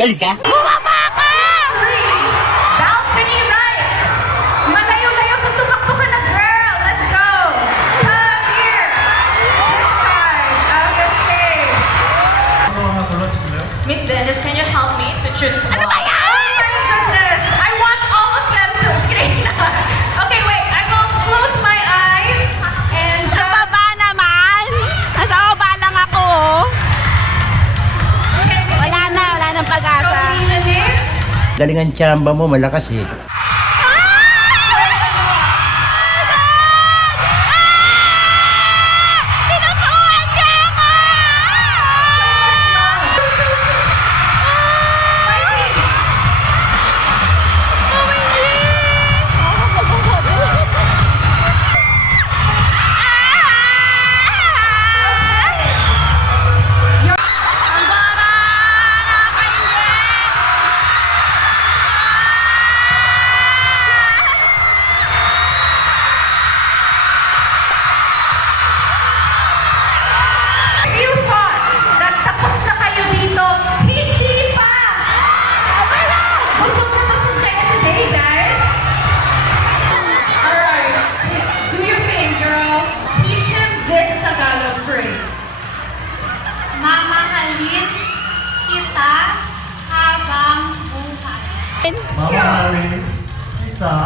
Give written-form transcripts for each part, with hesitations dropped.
Galing ka? Bumaba ka! Balcony right! Malayo-layo sa tumakbo ka na, girl! Let's go! Here! This side of the stage. Miss Dennis, can you help me to choose one? Ano ba yan? Oh my goodness! I want all of them to screen. Okay, wait. I will close my eyes and Sa just... baba naman. Nasa baba lang ako. Wala nang pag-asa. Galingan tsamba mo, malakas eh. Sinusuan niya ako! You thought that tapos na kayo dito. Hindi pa! Busog na busog kayo today, guys. Alright. Do your thing, girl. Teach him this Tagalog phrase. Mamahalin kita habang buhay. Mamahalin kita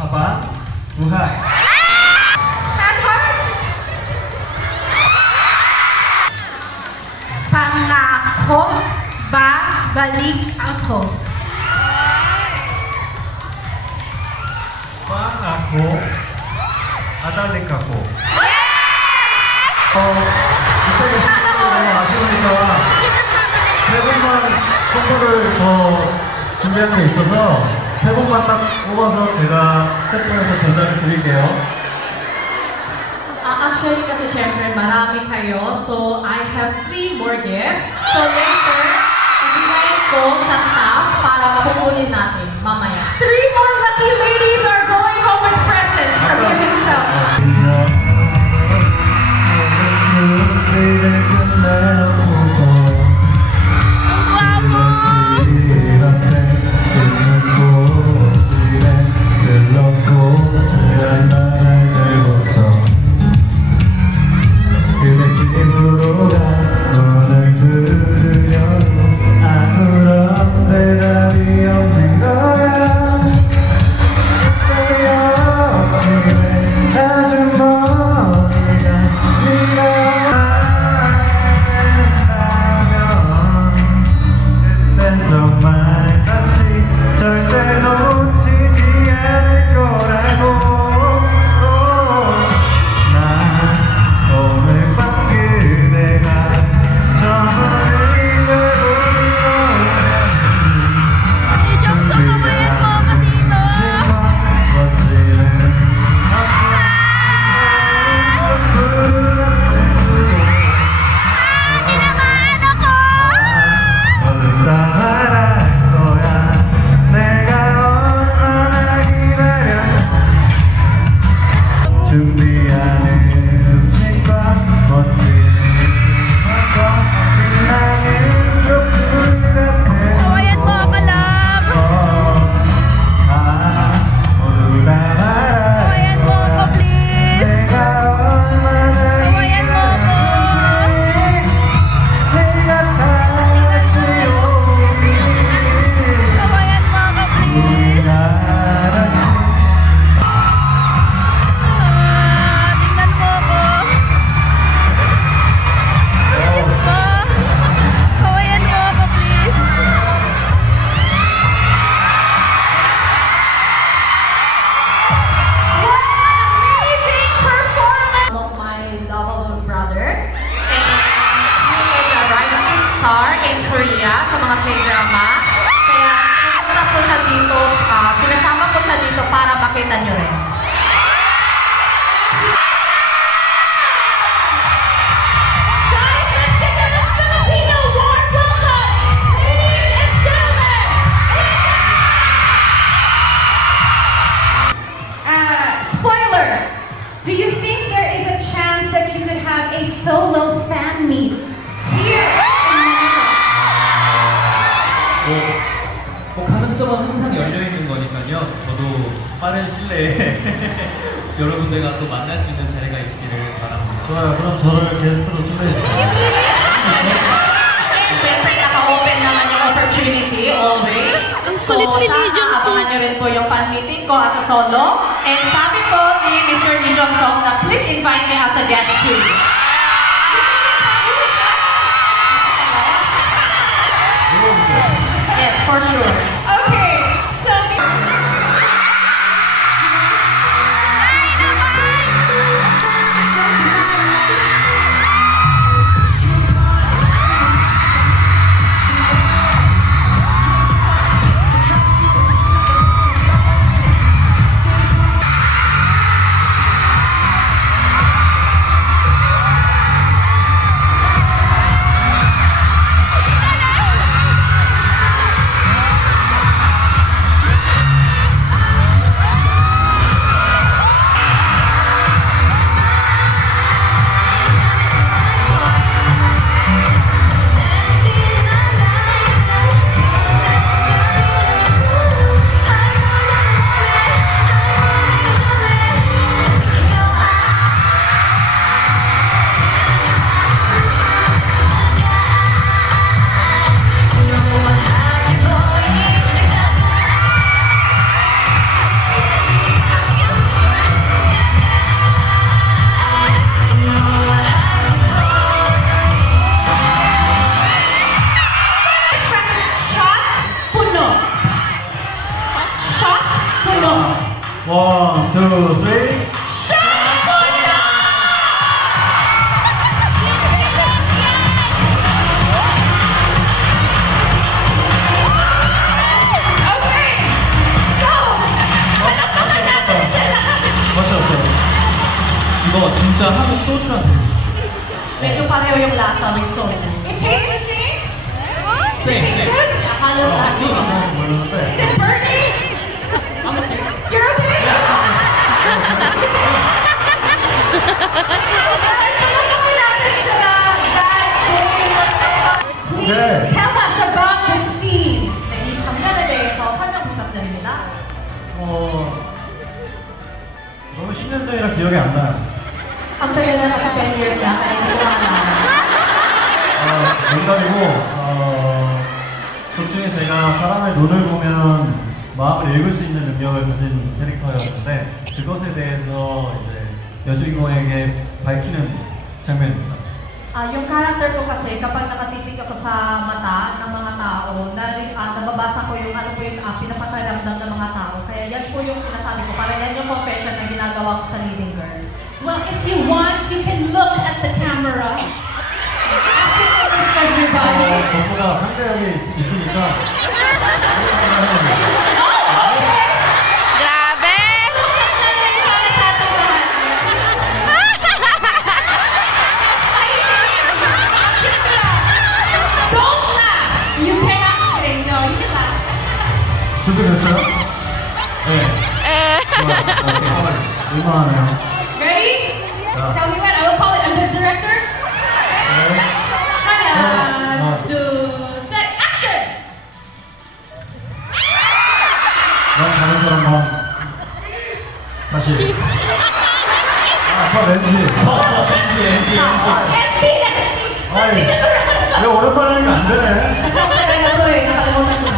habang buhay. Edward? Pangako ba balik ako? Pangako, adalik ako. 갑자기 너무 아쉬우니까 세 번만 선물을 더 준비한 게 있어서 세 번만 딱 뽑아서 제가 스태프에서 전달을 드릴게요. Actually, kasi syempre marami kayo, so I have 3 more gifts. So later, ibigay ko sa staff para makukunin natin mamaya. 3 more lucky ladies are going home with presents from him himself. Ang guwapo! 너를 들으려고 아무런 대답이 없는 거야. 내 옆집에 아주머니가 네가 된다면 그땐 정말 다시 절대 놓치지 않을 거라고. 난 오늘 밤 그대가 선물을 Jokes ang kabayan mo kanino. 멋지는 Tinamaan ako! 얼른 다 말할 거야. 내가 얼마나 기다려 준비하는 음식과 멋진 음악과 빛나는 촛불 같은 Kawayan mo ako, love! 모두 다 말할 Kawayan mo ako, please! 내가 얼마나 Kawayan mo ako! 내가 다시 오기 Kawayan mo ako, please! Tingnan mo ako! Kawayan mo! Kawayan mo ako, please! What an amazing performance of my lovable brother. And he is a rising star in Korea sa mga K-drama. Kaya pinunta ko siya dito, pinasama ko siya dito para makita nyo rin. Guys, let's give them a Filipino warm welcome! Ladies and gentlemen! Spoiler! Do you think there is a chance that you could have a solo fan meet here in Manila? 숙소가 항상 열려 있는 거니까요. 저도 빠른 시일 내에 여러분들과 또 만날 수 있는 자리가 있기를 바랍니다. 좋아요. 그럼 저를 게스트로 초대해주세요. Siyempre, naka-open naman yung opportunity, always. Ang kulit ni Lee Jong Suk. Abangan nyo rin po yung fan meeting ko as a solo. And sabi po ni Mr. Lee Jong Suk na please invite me as a guest too. Yes, for sure. Okay, so... One, two, three. 이거 진짜 한국 소주랑 Medyo pareho yung lasa with soda. It tastes the same? Same, same. Good? Halos lahat 술 안 yun. 먹어서 모르는데 Is it burning? You're okay? Please 네. tell us about the steam. 네, 이 장면에 대해서 설명 부탁드립니다. 너무 10년 전이라 기억이 안 나요. Ang tagal na nasa 10 years na, kaya hindi ko maalala. 농담이고, 그 중에 제가 사람의 눈을 보면 마음을 읽을 수 있는 능력을 가진 캐릭터였는데 그것에 대해서 이제 여주인공에게 밝히는 장면입니다. Yung character ko kasi, kapag nakatitig ako sa mata ng mga tao, nababasa ko yung ano po yung pinapakiramdam ng mga tao. Kaya yan po yung sinasabi ko. Para yan yung confession na ginagawa ko sa leading girl. Well, if you want, you can look at the camera. Ask it to everybody. 덕구가 상대역에 있으니까 Grabe! Don't laugh. You cannot sing. No, you can laugh. 준비됐어요? 네. 얼마나요? Ready? Tell me when. I will call it. I'm the director. One, two, set, action. 난 다른 사람만 다시 아까 렌지 NC, NC. 아이 왜 오랜만에 하면 안 되네 Kasi ako talaga to eh, nakalimutan ko na.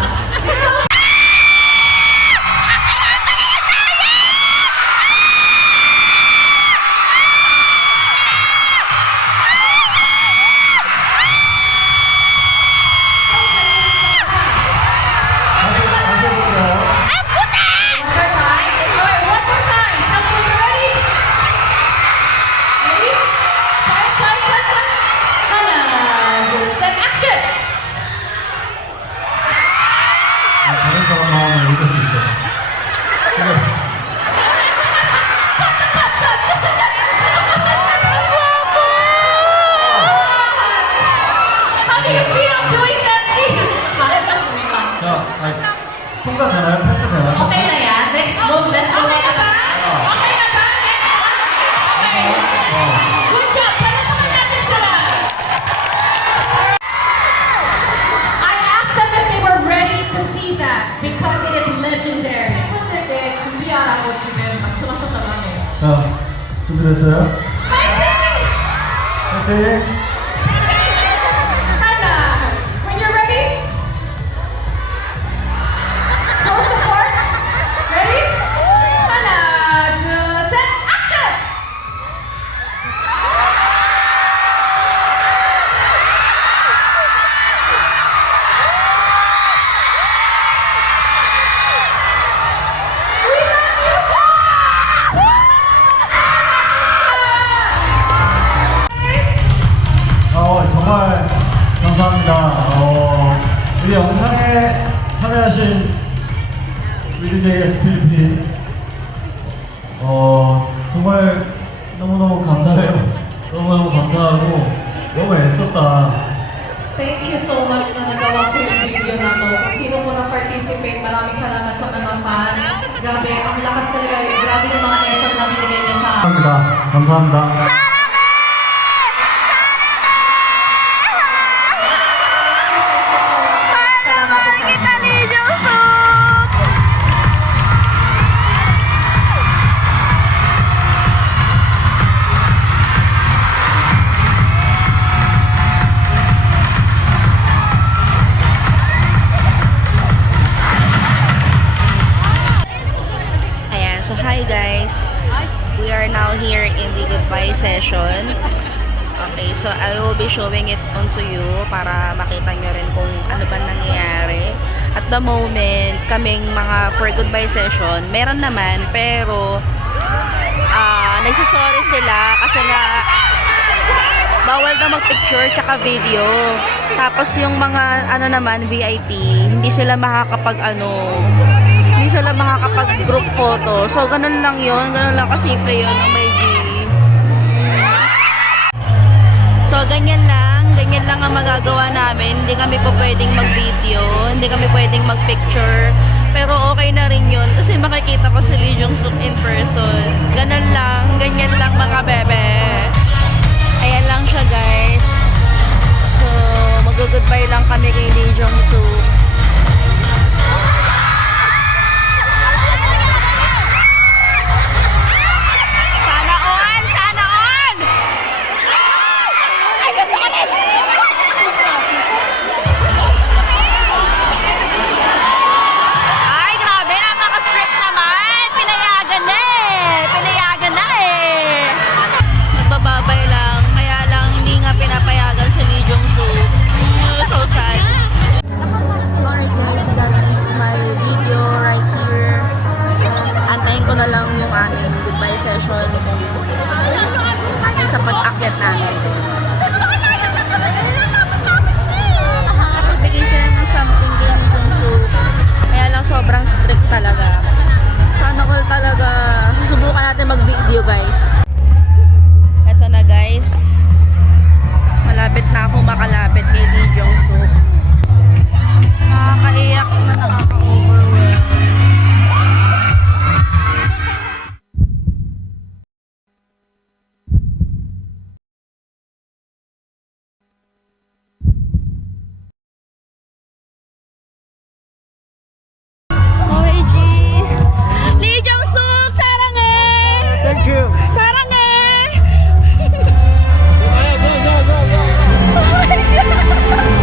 다시 해볼게요 One more time. Alright, one more time. Tell me when you're ready. Ready? Time. One, two, set, action. 다른 사람 마음을 읽을 수 있어요 그래. How do you feel doing that scene? 잘해주셨습니다. 자, 통과 되나요? 패스 되나요? Okay na yan. Next move, let's move on to the next. Okay na ba? Good job. Palakpakan natin sila. I asked them if they were ready to see that because 자, 준비됐어요? 파이팅! Hannah, when you're ready, full support. Ready? Hannah, set, action! We love you so 정말 감사합니다. 우리 영상에 참여하신 위드제이에스 필리핀 정말 너무너무 감사해요. 너무너무 감사하고 너무 애썼다. Thank you so much na nagawa ko yung video na to. Kung sino mo na-participate, maraming salamat sa mga fans. Grabe, ang lakas talaga. Grabe yung mga effort na binigay niyo sa akin. 감사합니다. Salamat po sa Kita Lee Jong Suk! Ayan, so hi guys. We are now here in the goodbye session. Okay, so I will be showing it onto you para makita nyo rin kung ano ba nangyayari. At the moment, kaming mga for goodbye session, meron naman, pero nagsasorry sila kasi nga bawal na mag-picture tsaka video. Tapos yung mga ano naman, VIP, hindi sila hindi sila makakapag group photo. So ganun lang yun, ganun lang kasimple yun ng may G. So ganyan lang ang magagawa namin. Hindi kami po pwedeng mag-video, hindi kami pwedeng mag-picture. Pero okay na rin yun kasi makikita ko si Lee Jong Suk in person. Ganyan lang mga bebe. Ayan lang siya guys. So mag-goodbye lang kami kay Lee Jong Suk. Ay, grabe, napaka-strict naman. Pinayagan na eh. Nagbababay lang, kaya lang hindi nga pinapayagan si Lee Jong Suk. So sad. Alright guys, so that ends my video right here. Antayin ko na lang yung aming goodbye session yung sa pag-akyat namin. Bigay sila ng something kay Lee Jong Suk. Kaya lang sobrang strict talaga. Sana all talaga. Susubukan natin mag-video guys. Eto na guys. Malapit na ako makalapit kay Lee Jong Suk. Nakakaiyak na nakaka-overwhelm. OMG! Lee Jong Suk! 사랑해! Thank you. 사랑해!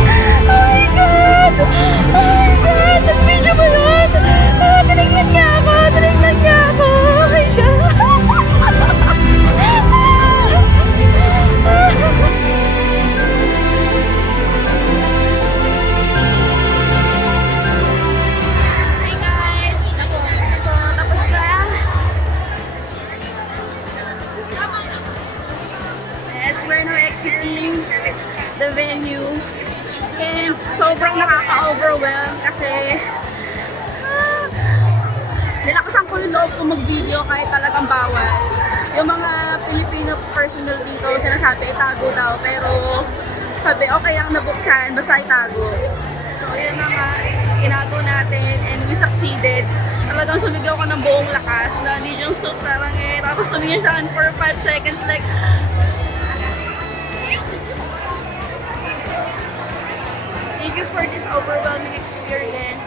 Oh my God! Oh my God! Nag-video ba yun? Tinignan niya ako! Oh my God! Hey guys! So, tapos na. Yes, we're now exiting the venue. And sobrang nakaka-overwhelm kasi nilakasan ko yung loob ko mag-video kahit talagang bawal. Yung mga Filipino personnel dito, sinasabi itago daw, pero sabi okay lang nabuksan, basta itago. So yun na nga, inago natin and we succeeded. Talagang sumigaw ko ng buong lakas na Lee Jong Suk saranghe. Tapos tumingin siya for 5 seconds like, thank you for this overwhelming experience.